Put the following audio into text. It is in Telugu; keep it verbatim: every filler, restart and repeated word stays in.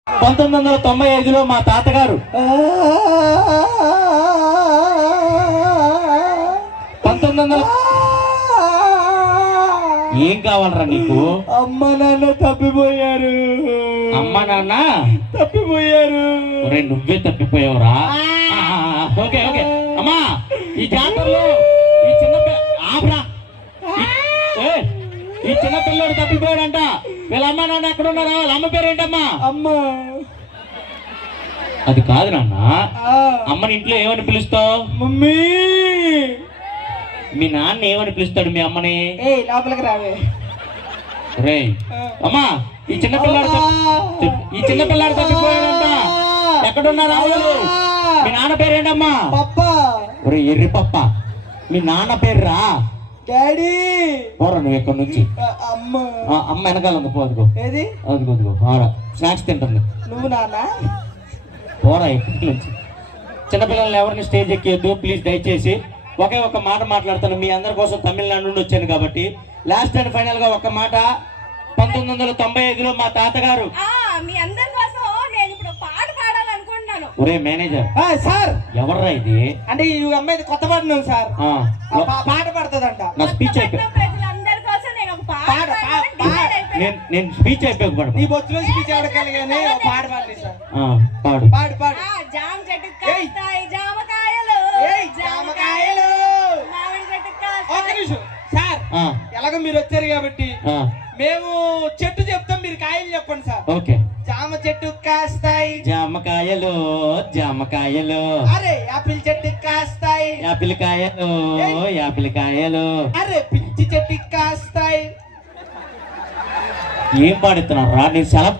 పంతొమ్మిది వందల తొంభై ఐదులో మా తాతగారు పంతొమ్మిది వందల ఏం కావాలరా నీకు? అమ్మ నాన్న తప్పిపోయారు. అమ్మ నాన్న తప్పిపోయారు. ఒరే నువ్వే తప్పిపోయావురా. ఓకే ఓకే అమ్మా, ఈ జాతరలో ఈ చిన్న ఆపరా ఈ చిన్న పిల్లోడు తప్పిపోయాడంట. వీళ్ళ అమ్మ నాన్న ఎక్కడ ఉన్నారా? వాళ్ళ అమ్మ పేరేంటమ్మా? అమ్మ. అది కాదు నాన్న, అమ్మని ఇంట్లో ఏమని పిలుస్తావు? మమ్మీ. మీ నాన్న ఏమని పిలుస్తాడు మీ అమ్మని? ఏ లోపలికి రావే. రే అమ్మా, ఈ చిన్న పిల్లాడు ఈ చిన్న పిల్లాడు తప్పిపోయాడంట. ఎక్కడున్నారా? మీ నాన్న పేరేంటమ్మా? పప్ప. ఒరే ఎర్రి పప్ప, మీ నాన్న పేరు రా. డాడీ. పోరా నువ్వు ఎక్కడి నుంచి. అమ్మ. అమ్మ వెనకాల ఉంది, పోదుకో. ఏది? అదిగో అదిగో ఆడ స్నాక్స్ తింటుంది. నువ్వు నాన్న పోరా ఎక్కడి నుంచి. చిన్నపిల్లల్ని ఎవరిని స్టేజ్ ఎక్కియద్దు ప్లీజ్, దయచేసి. ఒకే ఒక మాట మాట్లాడతాను మీ అందరి కోసం. తమిళనాడు నుండి వచ్చాను కాబట్టి లాస్ట్ అండ్ ఫైనల్ గా ఒక మాట. పంతొమ్మిది వందల తొంభై ఐదులో మా తాతగారు మీ అందరి కోసం నేను ఇప్పుడు పాట పాడాలనుకుంటున్నాను. ఒరే మేనేజర్. సార్ ఎవర్రా ఇది? అంటే ఈ అమ్మాయి కొత్త పాడినాం సార్. పాట పాడుతుందంట. నా స్పీచ్ అయిపోయి ప్రజలందరి కోసం నేను ఒక పాట నేను నేను స్పీచ్ అయిపోయి నీ బొచ్చులో స్పీచ్ ఎవరికాలి కానీ పాట పాడలేదు సార్. పాడు పాడు పాడు. జామ చెట్టు కాస్తాయి జామకాయలు, జామకాయలు. మామిడి చెట్టు ఒక కాస్తాయి. నిమిషం సార్, ఎలాగో మీరు వచ్చారు కాబట్టి మేము చెట్టు చెప్తాం, మీరు కాయలు చెప్పండి సార్. ఓకే. జామ చెట్టు కాస్తాయి జామకాయలు జామకాయలు. అరే యాపిల్ చెట్టు కాస్తాయి యాపిల్ కాయలు యాపిల్ కాయలు. అరే పిచ్చి చెట్టు కాస్తాయి. ఏం పాడుతున్నారు రా? నేను సెలవు